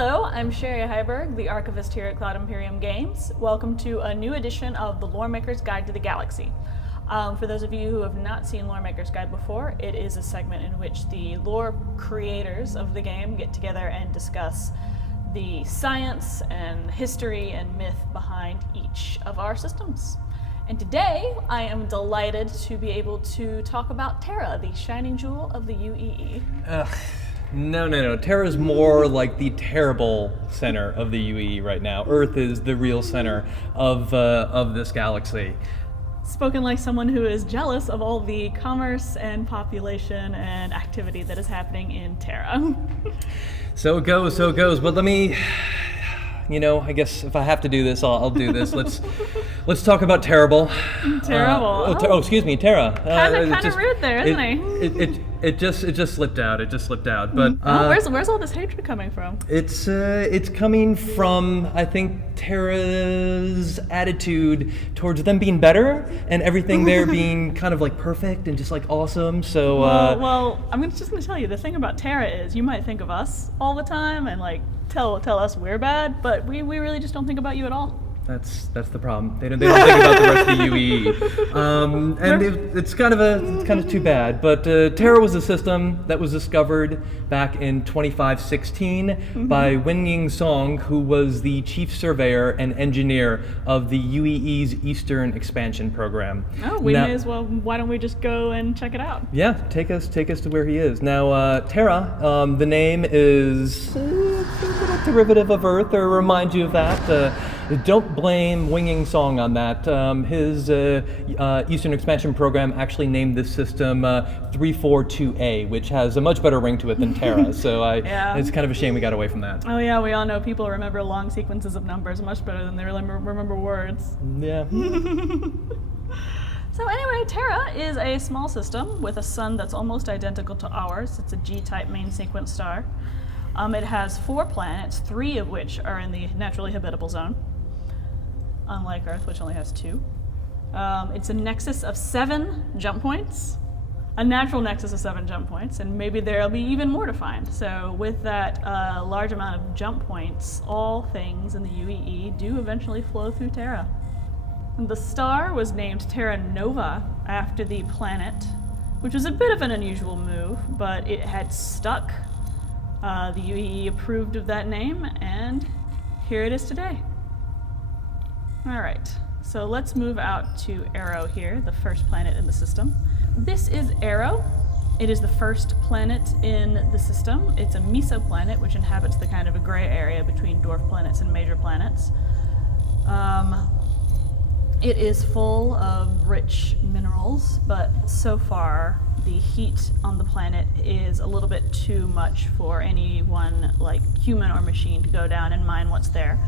Hello, I'm Sherry Heiberg, the archivist here at Cloud Imperium Games. Welcome to a new edition of the Loremaker's Guide to the Galaxy. For those of you who have not seen Loremaker's Guide before, it is a segment in which the lore creators of the game get together and discuss the science and history and myth behind each of our systems. And today, I am delighted to be able to talk about Terra, the shining jewel of the UEE. No. Terra's more like the terrible center of the UEE right now. Earth is the real center of this galaxy. Spoken like someone who is jealous of all the commerce and population and activity that is happening in Terra. So it goes. But let me, I guess if I have to do this, I'll do this. Let's talk about Terrible. Terrible. Excuse me, Terra. Kind of rude there, isn't he? It just slipped out. But where's all this hatred coming from? It's coming from, I think, Terra's attitude towards them being better and everything there being kind of like perfect and just like awesome. So well, I'm just gonna tell you, the thing about Terra is you might think of us all the time and like tell us we're bad, but we really just don't think about you at all. That's the problem. They don't think about the rest of the UEE, and it's kind of too bad. But Terra was a system that was discovered back in 2516 by Wenying Song, who was the chief surveyor and engineer of the UEE's Eastern Expansion Program. Oh, we may as well. Why don't we just go and check it out? Yeah, take us to where he is now. Terra, the name is a little derivative of Earth, or remind you of that. Don't blame Winging Song on that. His Eastern Expansion Program actually named this system 342A, which has a much better ring to it than Terra. So it's kind of a shame we got away from that. Oh yeah, we all know people remember long sequences of numbers much better than they remember words. Yeah. So anyway, Terra is a small system with a sun that's almost identical to ours. It's a G-type main sequence star. It has 4 planets, 3 of which are in the naturally habitable zone, unlike Earth, which only has 2. It's a nexus of 7 jump points, a natural nexus of 7 jump points, and maybe there'll be even more to find. So with that large amount of jump points, all things in the UEE do eventually flow through Terra. And the star was named Terra Nova after the planet, which was a bit of an unusual move, but it had stuck. The UEE approved of that name, and here it is today. All right, so let's move out to Arrow here, the first planet in the system. This is Arrow. It is the first planet in the system. It's a mesoplanet, which inhabits the kind of a gray area between dwarf planets and major planets. It is full of rich minerals, but so far the heat on the planet is a little bit too much for anyone like human or machine to go down and mine what's there.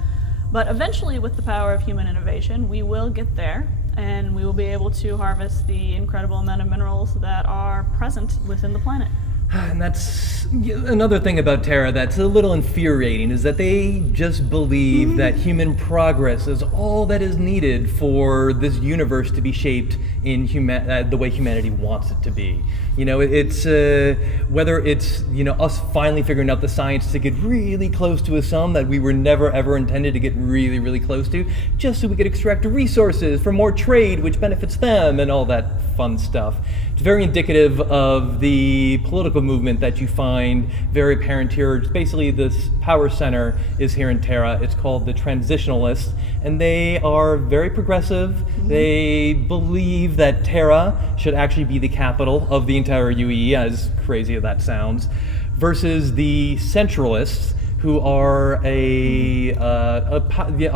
But eventually, with the power of human innovation, we will get there, and we will be able to harvest the incredible amount of minerals that are present within the planet. And that's another thing about Terra that's a little infuriating, is that they just believe that human progress is all that is needed for this universe to be shaped in the way humanity wants it to be. It's whether it's us finally figuring out the science to get really close to a sun that we were never ever intended to get really, really close to, just so we could extract resources for more trade, which benefits them, and all that fun stuff. It's very indicative of the political movement that you find very apparent here. It's basically, this power center is here in Terra. It's called the Transitionalists, and they are very progressive. They believe that Terra should actually be the capital of the entire UEE, as crazy as that sounds, versus the Centralists, who are a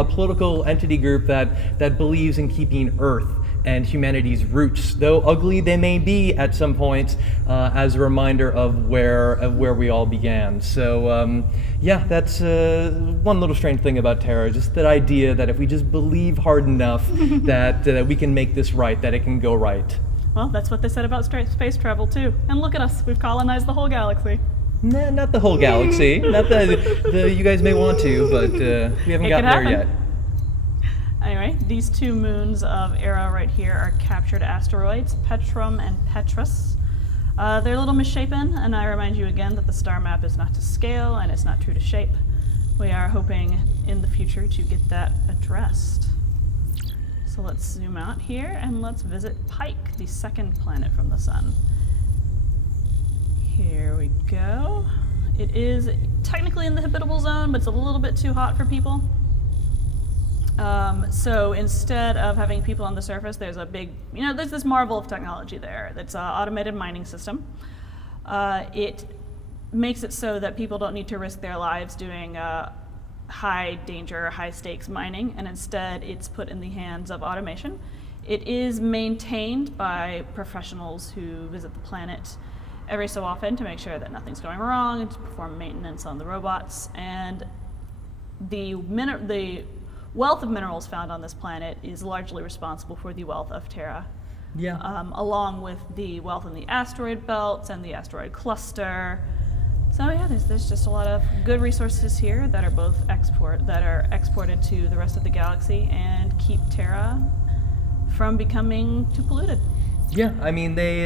political entity group that believes in keeping Earth and humanity's roots, though ugly they may be at some points, as a reminder of where we all began. So that's one little strange thing about Terra, just that idea that if we just believe hard enough that we can make this right, that it can go right. Well, that's what they said about space travel too. And look at us, we've colonized the whole galaxy. Nah, not the whole galaxy. Not you guys may want to, but we haven't gotten there yet. Anyway, these 2 moons of Arrow right here are captured asteroids, Petrum and Petrus. They're a little misshapen, and I remind you again that the star map is not to scale and it's not true to shape. we are hoping in the future to get that addressed. So let's zoom out here and let's visit Pike, the second planet from the sun. Here we go. It is technically in the habitable zone, but it's a little bit too hot for people. So instead of having people on the surface, there's a big, there's this marvel of technology there. It's an automated mining system. It makes it so that people don't need to risk their lives doing high danger, high stakes mining, and instead it's put in the hands of automation. It is maintained by professionals who visit the planet every so often to make sure that nothing's going wrong and to perform maintenance on the robots. And the wealth of minerals found on this planet is largely responsible for the wealth of Terra. Yeah. Along with the wealth in the asteroid belts and the asteroid cluster. So yeah, there's just a lot of good resources here that are both exported to the rest of the galaxy and keep Terra from becoming too polluted. Yeah, I mean they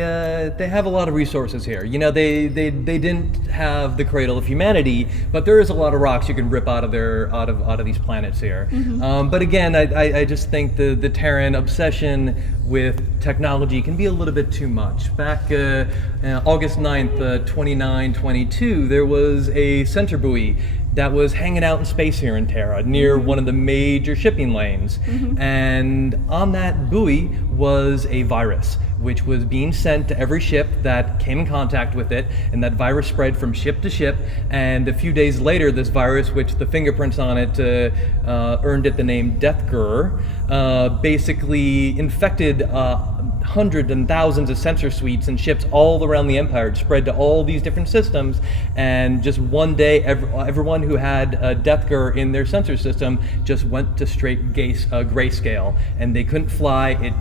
have a lot of resources here. They didn't have the cradle of humanity, but there is a lot of rocks you can rip out of these planets here. Mm-hmm. But again, I just think the Terran obsession with technology can be a little bit too much. Back August 9th, 2922, there was a center buoy that was hanging out in space here in Terra, near one of the major shipping lanes. Mm-hmm. And on that buoy was a virus, which was being sent to every ship that came in contact with it, and that virus spread from ship to ship. And a few days later, this virus, which the fingerprints on it earned it the name Deathgur, basically infected hundreds and thousands of sensor suites and ships all around the Empire, spread to all these different systems. And just one day, everyone who had Deathgur in their sensor system just went to straight grayscale, and they couldn't fly. It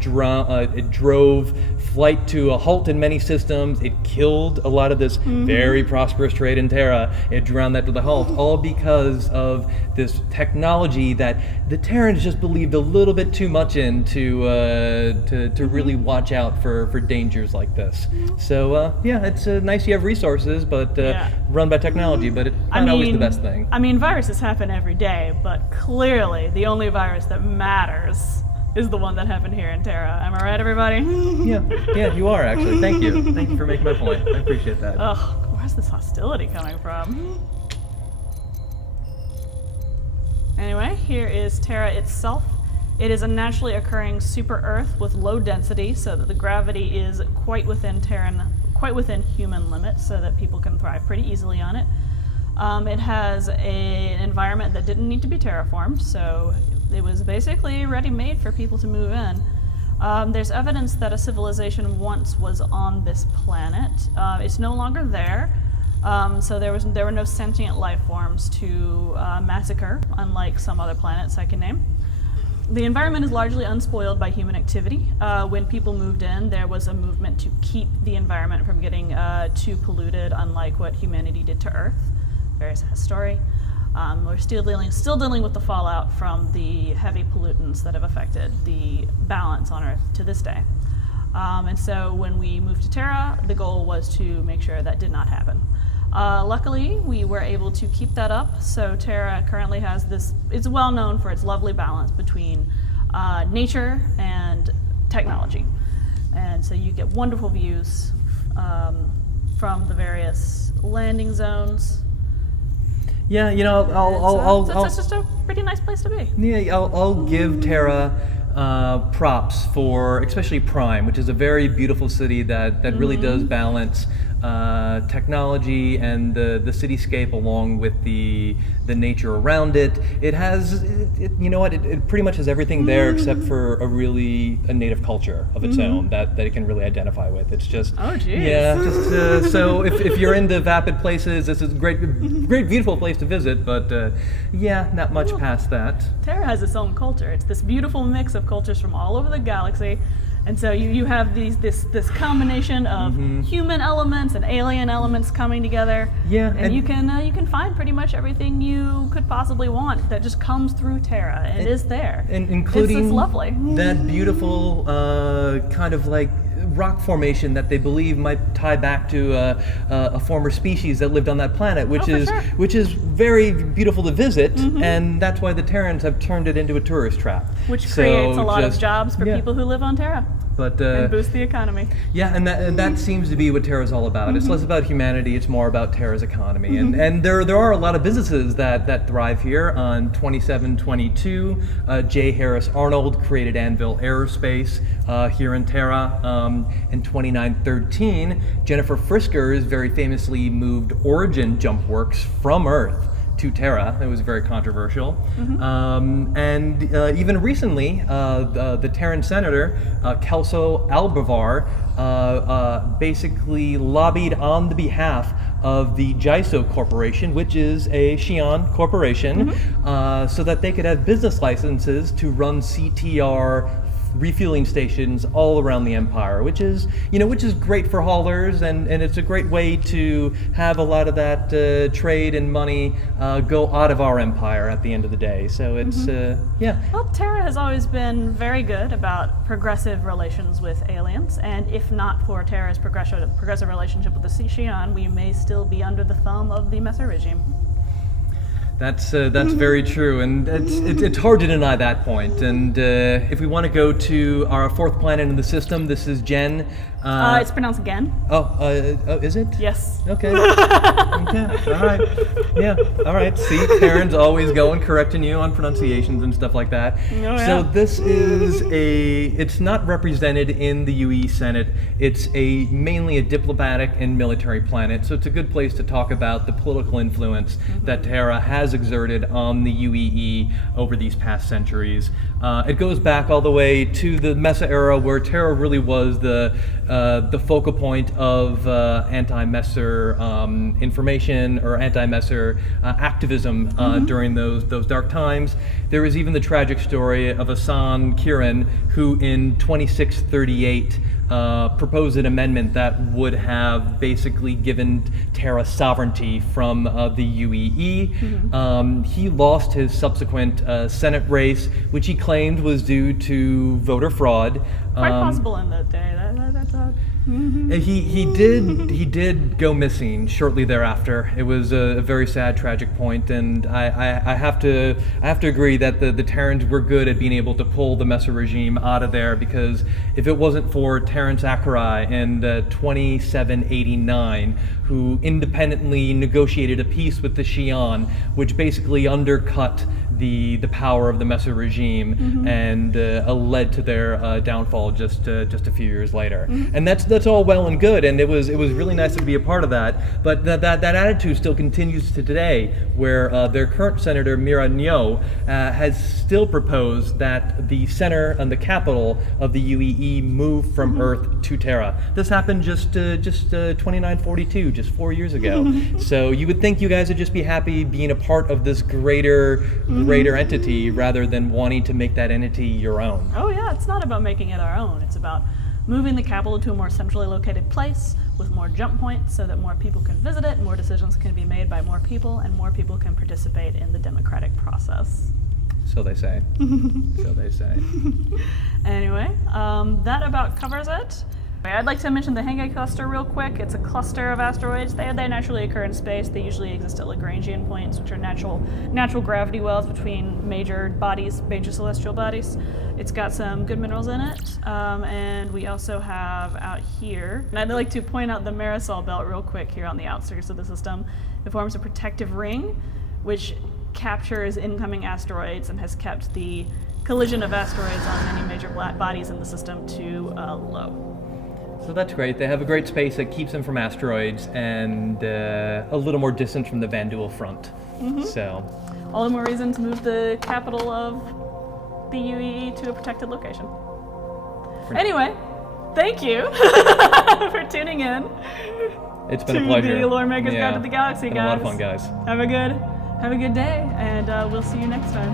drove flight to a halt in many systems. It killed a lot of this very prosperous trade in Terra. It drowned that to the halt, all because of this technology that the Terrans just believed a little bit too much in to really watch out for dangers like this. So yeah, it's nice you have resources, but run by technology, but it's not always the best thing. I mean, viruses happen every day, but clearly the only virus that matters is the one that happened here in Terra. Am I right, everybody? Yeah, you are actually. Thank you. Thank you for making my point. I appreciate that. Ugh, where's this hostility coming from? Anyway, here is Terra itself. It is a naturally occurring super Earth with low density, so that the gravity is quite within human limits, so that people can thrive pretty easily on it. It has an environment that didn't need to be terraformed, so it was basically ready-made for people to move in. There's evidence that a civilization once was on this planet. It's no longer there, so there were no sentient life forms to massacre, unlike some other planets I can name. The environment is largely unspoiled by human activity. When people moved in, there was a movement to keep the environment from getting too polluted, unlike what humanity did to Earth. Very sad story. We're still dealing with the fallout from the heavy pollutants that have affected the balance on Earth to this day. And so when we moved to Terra, the goal was to make sure that did not happen. Luckily, we were able to keep that up, so Terra currently has this, it's well known for its lovely balance between nature and technology. And so you get wonderful views from the various landing zones. Yeah, It's just a pretty nice place to be. Yeah, I'll give Terra props for, especially Prime, which is a very beautiful city that really does balance technology and the cityscape along with the nature around it. It has, it pretty much has everything there except for a native culture of its own that it can really identify with. It's just, so if you're into vapid places, this is a great beautiful place to visit, but not much past that. Terra has its own culture. It's this beautiful mix of cultures from all over the galaxy. And so you have this combination of human elements and alien elements coming together. Yeah, and you can find pretty much everything you could possibly want that just comes through Terra. It is there. And including it's lovely. That beautiful kind of like rock formation that they believe might tie back to a former species that lived on that planet, which is very beautiful to visit, and that's why the Terrans have turned it into a tourist trap. Which creates a lot of jobs for people who live on Terra. But, and boost the economy. Yeah, and that seems to be what Terra's all about. It's less about humanity, it's more about Terra's economy. And there are a lot of businesses that thrive here. On 2722, J. Harris Arnold created Anvil Aerospace here in Terra. In 2913, Jennifer Friskers very famously moved Origin Jump Works from Earth to Terra. It was very controversial. And even recently, the Terran senator, Kelso Albavar, basically lobbied on the behalf of the JISO Corporation, which is a Xi'an corporation, so that they could have business licenses to run CTR refueling stations all around the empire, which is great for haulers, and it's a great way to have a lot of that trade and money go out of our empire at the end of the day. So it's yeah. Well, Terra has always been very good about progressive relations with aliens, and if not for Terra's progressive relationship with the Xi'an, we may still be under the thumb of the Messer regime. That's very true, and it's hard to deny that point. And if we want to go to our fourth planet in the system, this is Gen. It's pronounced Gen. Oh, is it? Yes. Okay. Okay. All right. Yeah. All right. See, Karen's always going correcting you on pronunciations and stuff like that. Oh, yeah. So this is it's not represented in the UE Senate. It's mainly a diplomatic and military planet. So it's a good place to talk about the political influence that Terra has exerted on the UEE over these past centuries. It goes back all the way to the Mesa era, where Terra really was the focal point of anti-Messer information or anti-Messer activism during those dark times. There was even the tragic story of Asan Kiran, who in 2638 proposed an amendment that would have basically given Terra sovereignty from the UEE. He lost his subsequent Senate race, which he claimed was due to voter fraud. Quite possible in that day. That's odd. He did go missing shortly thereafter. It was a very sad, tragic point, and I have to agree that the Terrans were good at being able to pull the Messer regime out of there, because if it wasn't for Terence Akerai in 2789, who independently negotiated a peace with the Xi'an, which basically undercut the power of the Messer regime and led to their downfall just a few years later. And that's all well and good, and it was really nice to be a part of that. But that attitude still continues to today, where their current senator Mira Nyo has still proposed that the center and the capital of the UEE move from Earth to Terra. This happened just 2942, just 4 years ago. So you would think you guys would just be happy being a part of this greater entity rather than wanting to make that entity your own. Oh yeah, it's not about making it our own. It's about moving the capital to a more centrally located place with more jump points so that more people can visit it, more decisions can be made by more people, and more people can participate in the democratic process. So they say. So they say. Anyway, that about covers it. I'd like to mention the Henge cluster real quick. It's a cluster of asteroids. They naturally occur in space. They usually exist at Lagrangian points, which are natural gravity wells between major celestial bodies. It's got some good minerals in it. And we also have out here, and I'd like to point out the Marisol belt real quick here on the outskirts of the system. It forms a protective ring, which captures incoming asteroids and has kept the collision of asteroids on many major bodies in the system to low. So that's great. They have a great space that keeps them from asteroids and a little more distant from the Van Duel front. So, all the more reason to move the capital of the UEE to a protected location. Anyway, thank you for tuning in. It's been a pleasure. To the Lore Maker's Guide to the Galaxy, guys. It's been a lot of fun, guys. Have a good day, and we'll see you next time.